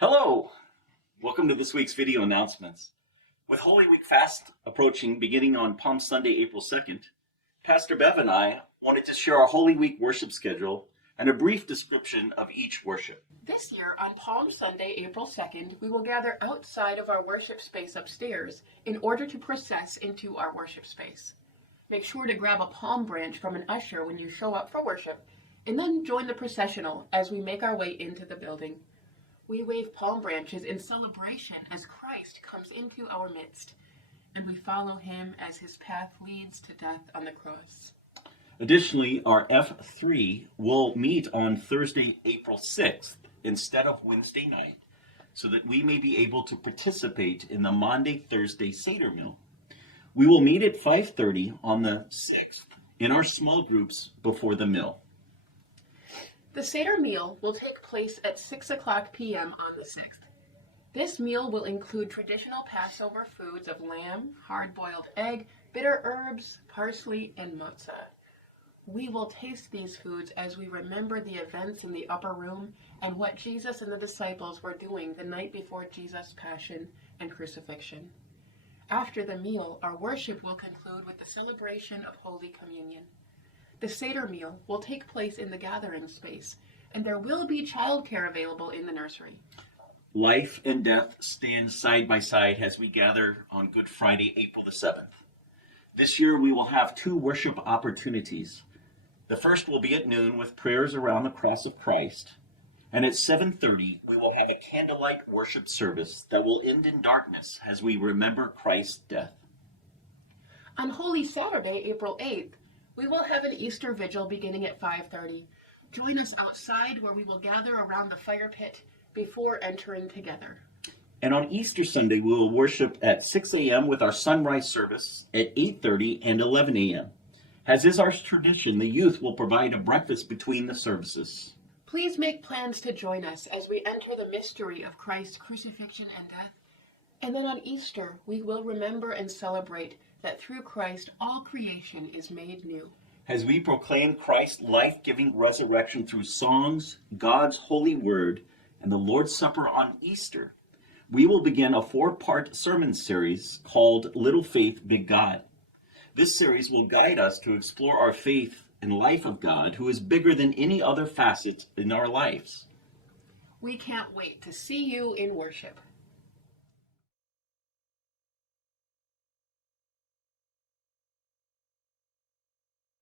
Hello! Welcome to this week's video announcements. With Holy Week fast approaching, beginning on Palm Sunday, April 2nd, Pastor Bev and I wanted to share our Holy Week worship schedule and a brief description of each worship. This year, on Palm Sunday, April 2nd, we will gather outside of our worship space upstairs in order to process into our worship space. Make sure to grab a palm branch from an usher when you show up for worship, and then join the processional as we make our way into the building. We wave palm branches in celebration as Christ comes into our midst, and we follow him as his path leads to death on the cross. Additionally, our F3 will meet on Thursday, April 6th instead of Wednesday night, so that we may be able to participate in the Maundy Thursday Seder Meal. We will meet at 5:30 on the 6th in our small groups before the meal. The Seder Meal will take place at 6 p.m. on the 6th. This meal will include traditional Passover foods of lamb, hard-boiled egg, bitter herbs, parsley, and matzah. We will taste these foods as we remember the events in the upper room and what Jesus and the disciples were doing the night before Jesus' passion and crucifixion. After the meal, our worship will conclude with the celebration of Holy Communion. The Seder Meal will take place in the gathering space, and there will be childcare available in the nursery. Life and death stand side by side as we gather on Good Friday, April the 7th. This year we will have two worship opportunities. The first will be at noon with prayers around the cross of Christ, and at 7:30 we will have a candlelight worship service that will end in darkness as we remember Christ's death. On Holy Saturday, April 8th, we will have an Easter Vigil beginning at 5:30. Join us outside where we will gather around the fire pit before entering together. And on Easter Sunday, we will worship at 6 a.m. with our sunrise service at 8:30 and 11 a.m. As is our tradition, the youth will provide a breakfast between the services. Please make plans to join us as we enter the mystery of Christ's crucifixion and death. And then on Easter, we will remember and celebrate that through Christ all creation is made new. As we proclaim Christ's life-giving resurrection through songs, God's holy word, and the Lord's Supper on Easter, we will begin a 4-part sermon series called Little Faith, Big God. This series will guide us to explore our faith and life of God, who is bigger than any other facet in our lives. We can't wait to see you in worship.